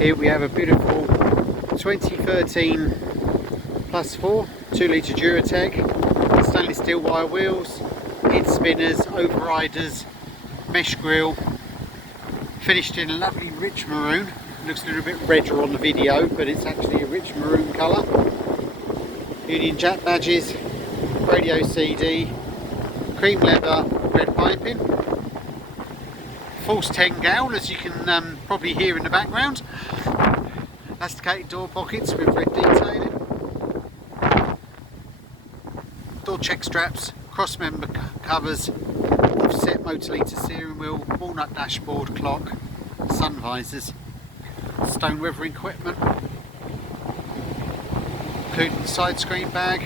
Here we have a beautiful 2013 plus 4 2 litre Duratec, stainless steel wire wheels, head spinners, overriders, mesh grille, finished in a lovely rich maroon. Looks a little bit redder on the video, but it's actually a rich maroon colour. Union Jack badges, radio CD, cream leather, red piping, false 10 gowl, as you can probably hear in the background. Elasticated door pockets with red detailing, door check straps, cross member covers, offset Moto-Lita steering wheel, walnut dashboard, clock, Sunvisors, stone weathering equipment, including the Sidescreen bag.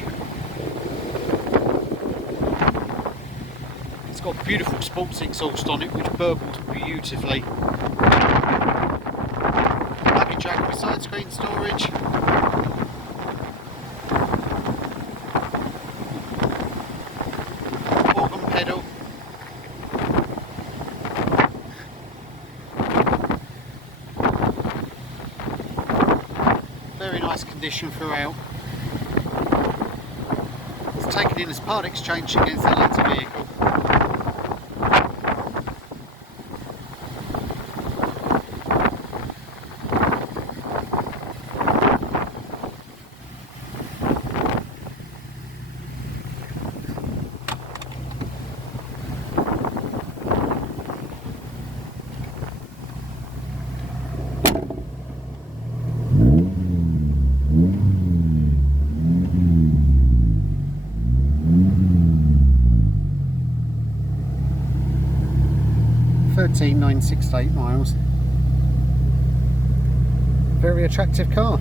It's got beautiful sports exhaust on it which burbles beautifully. Luggage rack with side screen storage. Organ pedal. Very nice condition throughout. It's taken in as part exchange against the latter vehicle. $13,968 miles. Very attractive car.